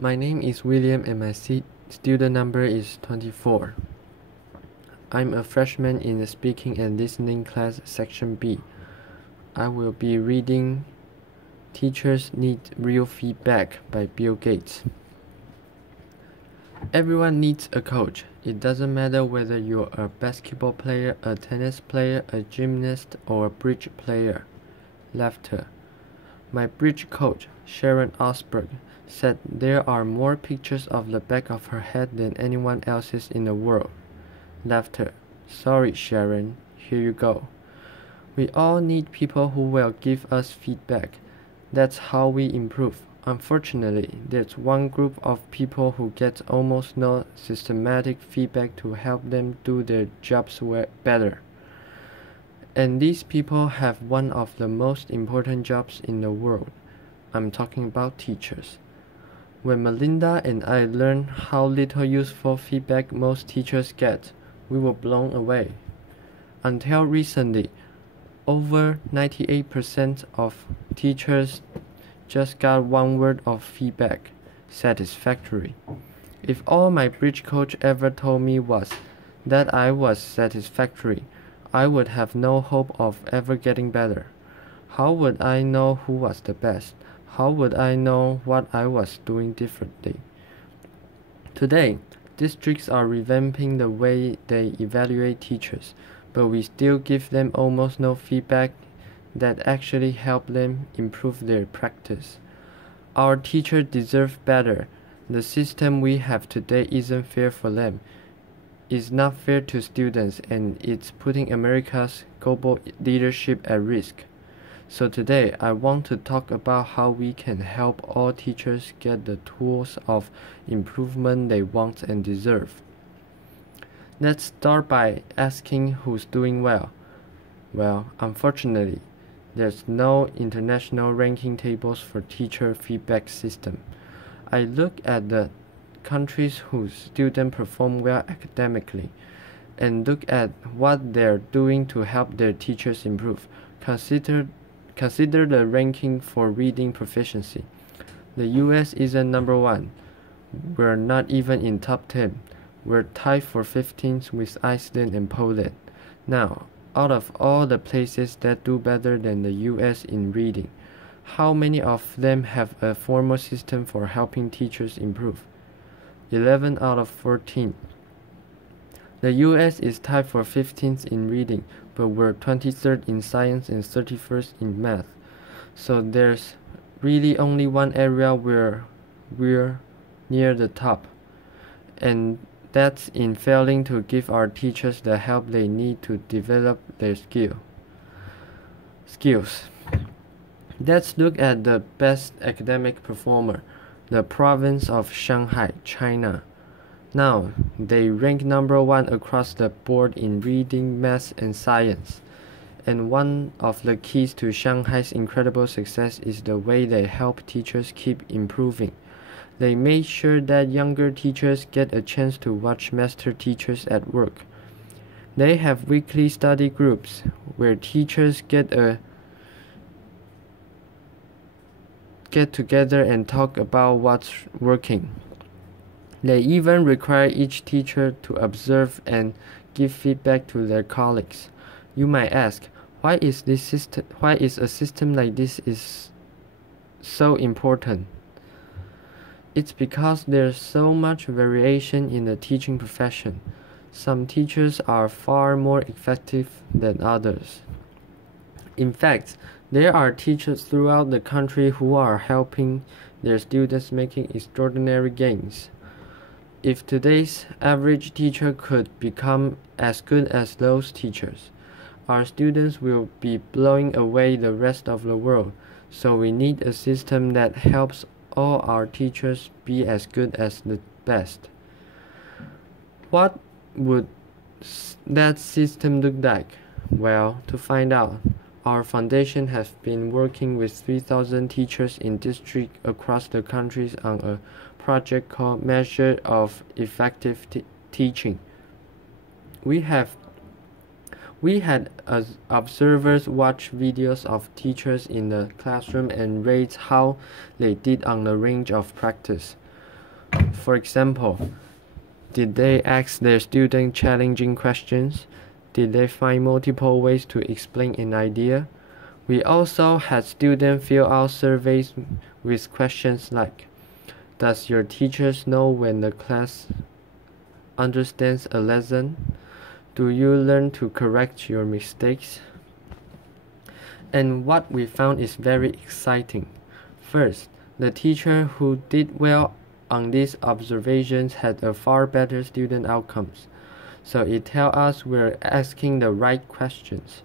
My name is William and my student number is 24. I'm a freshman in the Speaking and Listening class, Section B. I will be reading Teachers Need Real Feedback by Bill Gates. Everyone needs a coach. It doesn't matter whether you're a basketball player, a tennis player, a gymnast, or a bridge player. Laughter. My bridge coach, Sharon Osberg, said there are more pictures of the back of her head than anyone else's in the world. Laughter. Sorry, Sharon. Here you go. We all need people who will give us feedback. That's how we improve. Unfortunately, there's one group of people who get almost no systematic feedback to help them do their jobs better. And these people have one of the most important jobs in the world. I'm talking about teachers. When Melinda and I learned how little useful feedback most teachers get, we were blown away. Until recently, over 98% of teachers just got one word of feedback: satisfactory. If all my bridge coach ever told me was that I was satisfactory, I would have no hope of ever getting better. How would I know who was the best? How would I know what I was doing differently? Today, districts are revamping the way they evaluate teachers, but we still give them almost no feedback that actually help them improve their practice. Our teachers deserve better. The system we have today isn't fair for them. It's not fair to students, and it's putting America's global leadership at risk. So today, I want to talk about how we can help all teachers get the tools of improvement they want and deserve. Let's start by asking who's doing well. Well, unfortunately, there's no international ranking tables for teacher feedback system. I look at the countries whose students perform well academically and look at what they're doing to help their teachers improve. Consider the ranking for reading proficiency. The US isn't number 1. We're not even in top 10. We're tied for 15th with Iceland and Poland. Now, out of all the places that do better than the US in reading, how many of them have a formal system for helping teachers improve? 11 out of 14. The US is tied for 15th in reading, but we're 23rd in science and 31st in math. So there's really only one area where we're near the top, and that's in failing to give our teachers the help they need to develop their skills. Let's look at the best academic performer, the province of Shanghai, China. Now, they rank number 1 across the board in reading, math, and science. And one of the keys to Shanghai's incredible success is the way they help teachers keep improving. They made sure that younger teachers get a chance to watch master teachers at work. They have weekly study groups where teachers get together and talk about what's working. They even require each teacher to observe and give feedback to their colleagues. You might ask, why is a system like this is so important? It's because there's so much variation in the teaching profession. Some teachers are far more effective than others. In fact, there are teachers throughout the country who are helping their students making extraordinary gains. If today's average teacher could become as good as those teachers, our students will be blowing away the rest of the world. So we need a system that helps all our teachers be as good as the best. What would that system look like? Well, to find out, our foundation has been working with 3,000 teachers in districts across the country on a project called Measure of Effective Teaching. We had observers watch videos of teachers in the classroom and rate how they did on a range of practice. For example, did they ask their students challenging questions? Did they find multiple ways to explain an idea? We also had students fill out surveys with questions like, does your teachers know when the class understands a lesson? Do you learn to correct your mistakes? And what we found is very exciting. First, the teacher who did well on these observations had a far better student outcomes. So it tells us we're asking the right questions.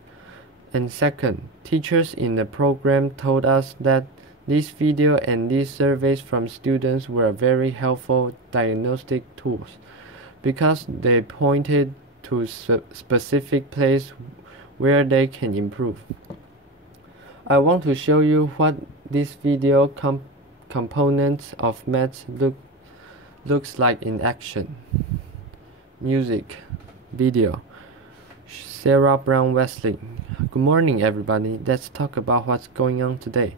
And second, teachers in the program told us that this video and these surveys from students were very helpful diagnostic tools because they pointed to specific places where they can improve. I want to show you what this video components of maths looks like in action. Music, video. Sarah Brown Wesley. Good morning, everybody. Let's talk about what's going on today.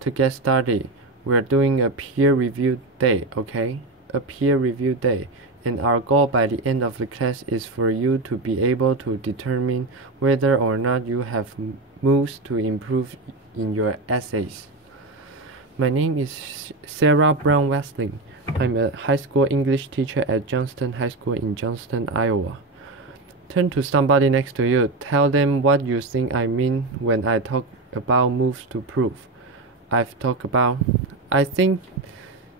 To get started, we're doing a peer review day, okay? A peer review day. And our goal by the end of the class is for you to be able to determine whether or not you have moves to improve in your essays. My name is Sarah Brown Wesley. I'm a high school English teacher at Johnston High School in Johnston, Iowa. Turn to somebody next to you. Tell them what you think I mean when I talk about moves to prove. I think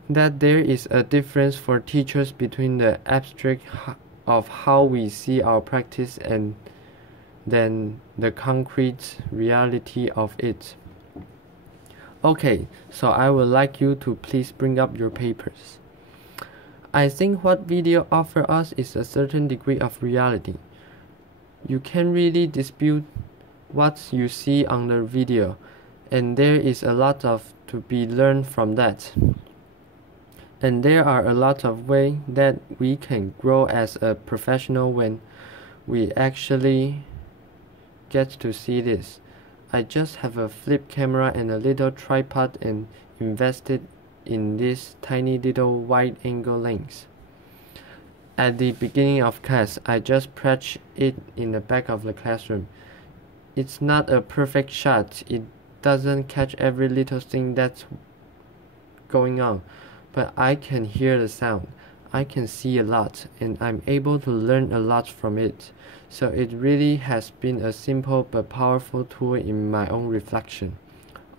that there is a difference for teachers between the abstract of how we see our practice and then the concrete reality of it. Okay, so I would like you to please bring up your papers. I think what video offers us is a certain degree of reality. You can't really dispute what you see on the video, and there is a lot to be learned from that. And there are a lot of ways that we can grow as a professional when we actually get to see this. I just have a flip camera and a little tripod and invested in this tiny little wide-angle lens. At the beginning of class, I just perched it in the back of the classroom. It's not a perfect shot. It doesn't catch every little thing that's going on, but I can hear the sound. I can see a lot, and I'm able to learn a lot from it. So it really has been a simple but powerful tool in my own reflection.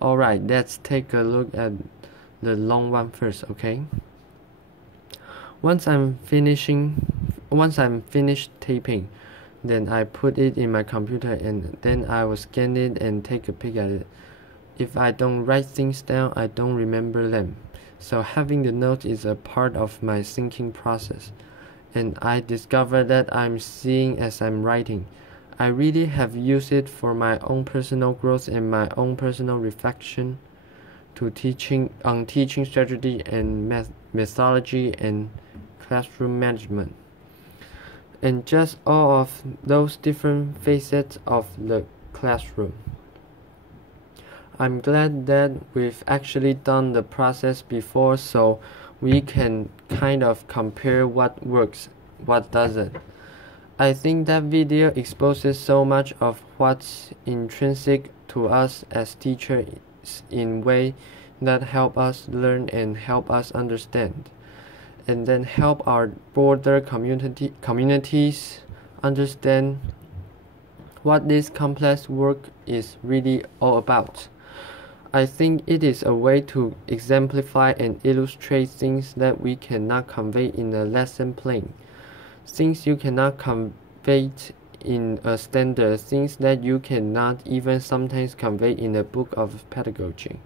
Alright, let's take a look at the long one first, okay? Once I'm finished taping, then I put it in my computer and then I will scan it and take a peek at it. If I don't write things down, I don't remember them. So having the notes is a part of my thinking process. And I discovered that I'm seeing as I'm writing. I really have used it for my own personal growth and my own personal reflection to teaching strategy and methodology and classroom management. And just all of those different facets of the classroom. I'm glad that we've actually done the process before so we can kind of compare what works, what doesn't. I think that video exposes so much of what's intrinsic to us as teachers in ways that help us learn and help us understand, and then help our broader communities understand what this complex work is really all about. I think it is a way to exemplify and illustrate things that we cannot convey in a lesson plan, things you cannot convey in a standard, things that you cannot even sometimes convey in a book of pedagogy.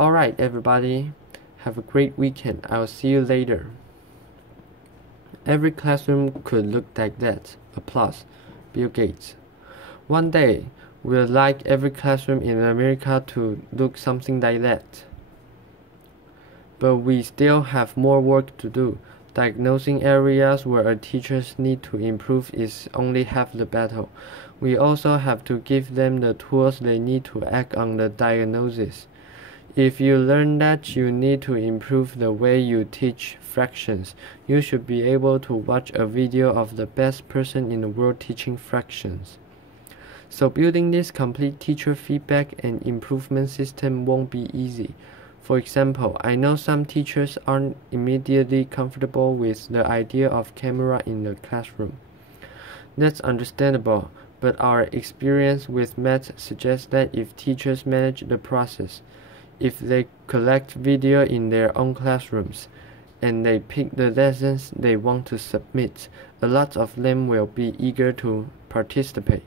Alright, everybody, have a great weekend. I'll see you later. Every classroom could look like that. Applause. Bill Gates. One day, we'd like every classroom in America to look something like that. But we still have more work to do. Diagnosing areas where our teachers need to improve is only half the battle. We also have to give them the tools they need to act on the diagnosis. If you learn that you need to improve the way you teach fractions, you should be able to watch a video of the best person in the world teaching fractions. So building this complete teacher feedback and improvement system won't be easy. For example, I know some teachers aren't immediately comfortable with the idea of camera in the classroom. That's understandable, but our experience with math suggests that if teachers manage the process, if they collect video in their own classrooms, and they pick the lessons they want to submit, a lot of them will be eager to participate.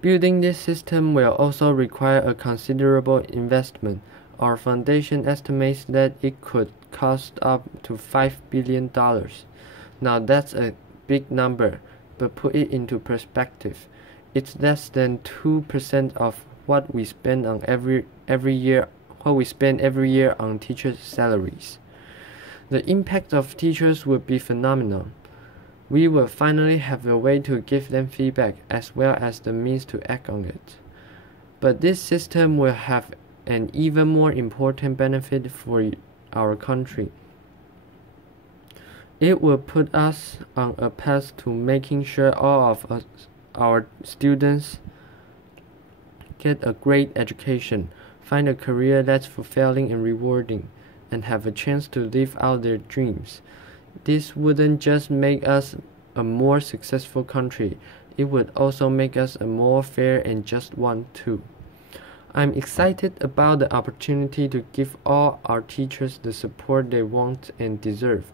Building this system will also require a considerable investment. Our foundation estimates that it could cost up to $5 billion. Now that's a big number, but put it into perspective. It's less than 2% of what we spend on every year on teachers' salaries. The impact of teachers would be phenomenal. We will finally have a way to give them feedback as well as the means to act on it. But this system will have an even more important benefit for our country. It will put us on a path to making sure all of our students get a great education, find a career that's fulfilling and rewarding, and have a chance to live out their dreams. This wouldn't just make us a more successful country, it would also make us a more fair and just one too. I'm excited about the opportunity to give all our teachers the support they want and deserve.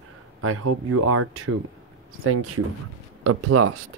I hope you are too. Thank you. Applause.